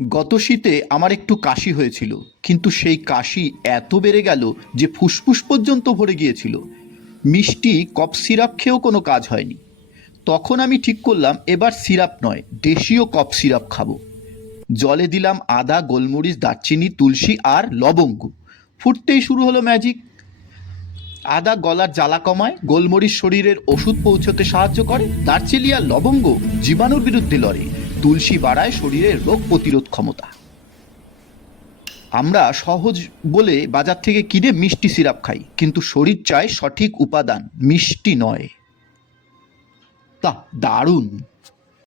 গত শীতে আমার একটু কাশি হয়েছিল, কিন্তু সেই কাশি এত বেড়ে গেল যে ফুসফুস পর্যন্ত ভরে গিয়েছিল। মিষ্টি কফ সিরাপ খেয়েও কোনো কাজ হয়নি। তখন আমি ঠিক করলাম এবার সিরাপ নয়, দেশীয় কফ সিরাপ খাবো। জলে দিলাম আদা, গোলমরিচ, দারচিনি, তুলসী আর লবঙ্গ। ফুটতেই শুরু হলো ম্যাজিক। আদা গলার জ্বালা কমায়, গোলমরিচ শরীরের ওষুধ পৌঁছতে সাহায্য করে, দারচিনি আর লবঙ্গ জীবাণুর বিরুদ্ধে লড়ে, তুলসী বাড়ায় শরীরের রোগ প্রতিরোধ ক্ষমতা। আমরা সহজ বলে বাজার থেকে কিনে মিষ্টি সিরাপ খাই, কিন্তু শরীর চায় সঠিক উপাদান, মিষ্টি নয়। তা দারুণ।